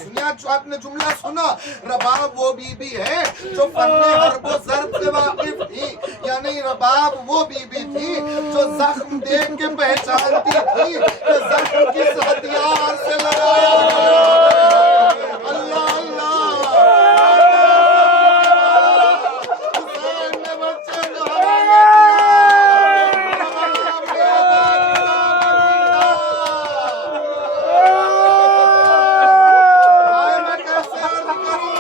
سنیا جو آپ نے جملہ سنا، رباب وہ بی بی ہے جو فن حرب و ضرب سے واقف تھی، یعنی رباب وہ بی بی تھی جو زخم دیکھ کے پہچانتی تھی کہ زخم کس ہتھیار سے لگایا گیا۔ اللہ اللہ، حسین نے بچے کو حوالے کیا، رباب نے آئے میں کیسے عرض کروں،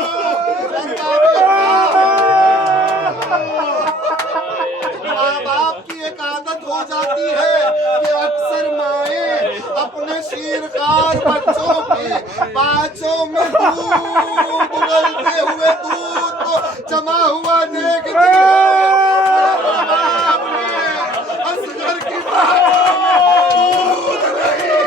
ماں باپ کی ایک عادت ہو جاتی ہے کہ اکثر مائیں اپنے شیرخوار بچوں کے باجوں میں دودھ اگلتے ہوئے دودھ کو جمع ہوا دیکھتی ہے۔ رباب نے اصغر کی باجوں میں دودھ نہیں،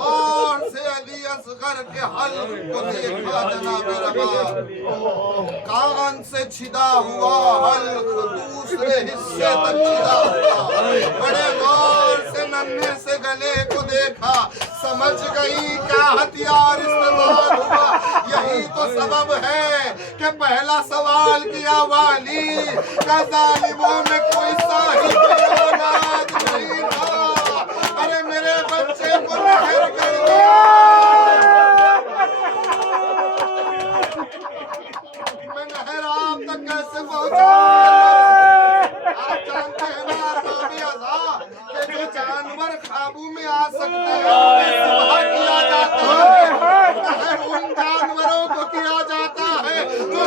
اور سے علی اصغر کے حلق کو دیکھا جناب رباب، کان سے چھدا ہوا حلق دوسرے حصے تک چھدا ہوا، بڑے غور سے ننھے سے گلے کو دیکھا، سمجھ گئی کیا ہتھیار استعمال ہوا۔ یہی تو سبب ہے کہ پہلا سوال کیا، والی کا ظالموں میں کوئی صاحب اولاد نہیں تھا، ارے میرے بچے کو ظاہر کر دیا۔ میں نہر آپ تک کیسے پہنچا؟ آپ جانتے ہیں نا ارباب اذا کہ جو جانور قابو میں آ سکتے ہیں انہیں ذبح کیا جاتا ہے، نہر ان جانوروں کو کیا جاتا ہے جو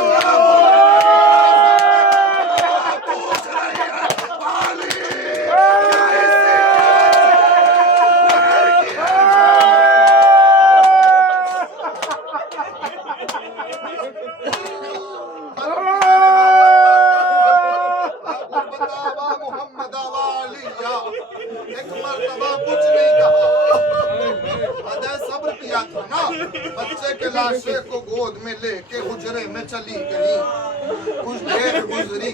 محمد والیہ ایک مرتبہ کچھ نہیں کہا، وعدہ صبر کیا تھا نا، بچے کے لاشے کو گود میں لے کے حجرے حجرے میں چلی گئی۔ کچھ دیر گزری،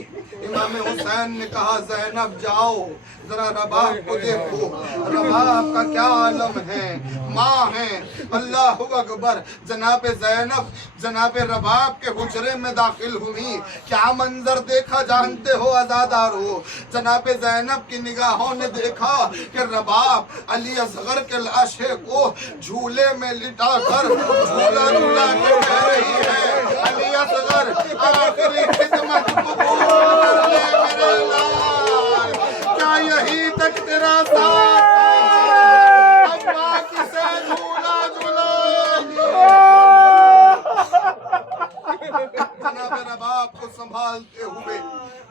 امام حسین نے کہا زینب جاؤ ذرا رباب کو دیکھو، رباب کا کیا عالم ہے، ماں ہے۔ اللہ اکبر، جناب زینب جناب رباب کے حجرے میں داخل ہوئی، کیا منظر دیکھا جانتے ہو عزادارو؟ جناب زینب کی نگاہوں نے دیکھا کہ رباب علی اصغر کے لاشے کو جھولے میں لٹا کر جھولا جھولا کے کہہ رہی ہے علی اصغر آخری خدمت قبول کر لے میرے لال، کیا یہی تک تیرا ساتھ ہے؟ اب ماں کسے جھولا جھلائے گی؟ جناب رباب کو سنبھالتے ہوئے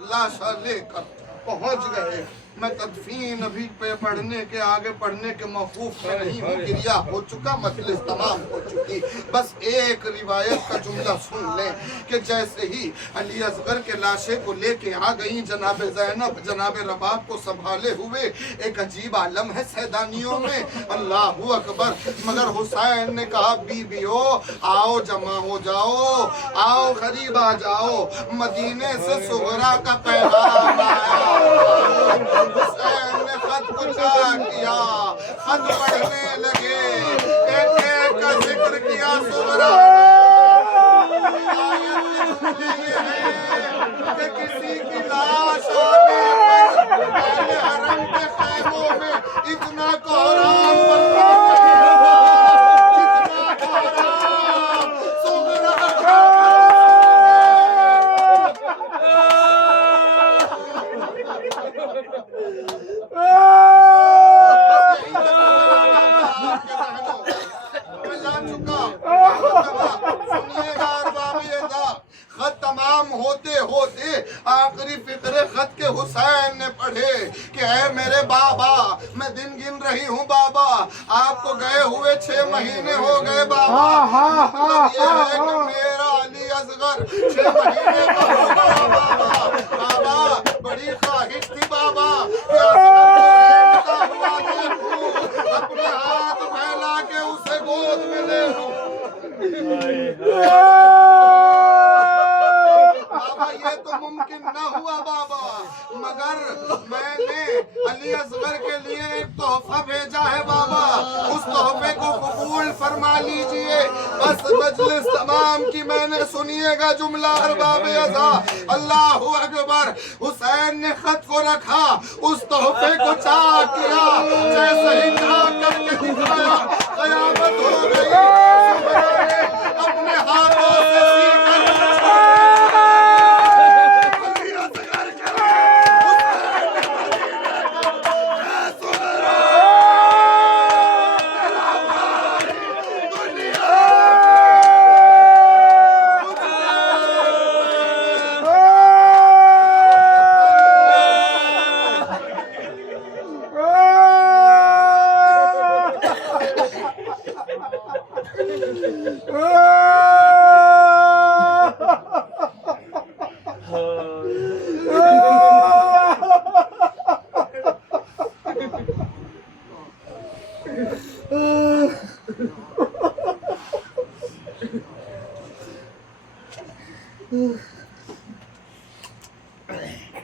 لاشا لے کر پہنچ گئے۔ میں تدفین ابھی پہ پڑھنے کے آگے پڑھنے کے موقوف میں نہیں ہوں، گریہ ہو چکا، مجلس تمام ہو چکی، بس ایک روایت کا جملہ سن لیں کہ جیسے ہی علی اصغر کے لاشے کو لے کے آ گئیں جناب زینب جناب رباب کو سنبھالے ہوئے، ایک عجیب عالم ہے سیدانیوں میں، اللہ اکبر۔ مگر حسین نے کہا بیویو آؤ جمع ہو جاؤ، آؤ قریب آ جاؤ، مدینے سے صغرا کا پیغام آیا۔ حسین نے خط کو چاک کیا، خط پڑھنے لگے، ایک ایک کا ذکر کیا صغرا میں۔ آیت کے جملے یہ ہیں کہ کسی کی لاش آنے پر پہلے حرم کے خیموں میں اتنا کوہرام برداشت نہیں ہوا جتنا کوہرام صغرا کا خط تمام ہوتے ہوتے آخری فقرے خط کے حسین نے پڑھے کہ اے میرے بابا، میں دن گن رہی ہوں بابا، آپ کو گئے ہوئے 6 مہینے ہو گئے بابا، مطلب یہ ہے کہ میرا علی اصغر 6 مہینے کا ہو گیا بابا۔ بابا بڑی خواہش تھی بابا کہ اصغر کو لیٹتا ہوا دیکھوں، اپنے ہاتھ پھیلا کے اسے گود میں لے لوں۔ بابا یہ تو ممکن نہ ہوا بابا، مگر میں نے علی اصغر کے لیے ایک تحفہ بھیجا ہے بابا، اس تحفے کو قبول فرما لیجئے۔ بس مجلس تمام کی میں نے سنیے گا جملہ ارباب ازا، اللہ اکبر۔ حسین نے خط کو رکھا، اس تحفے کو چاک کیا، جیسے ہی چاک کر کے دکھایا قیامت ہو گئی۔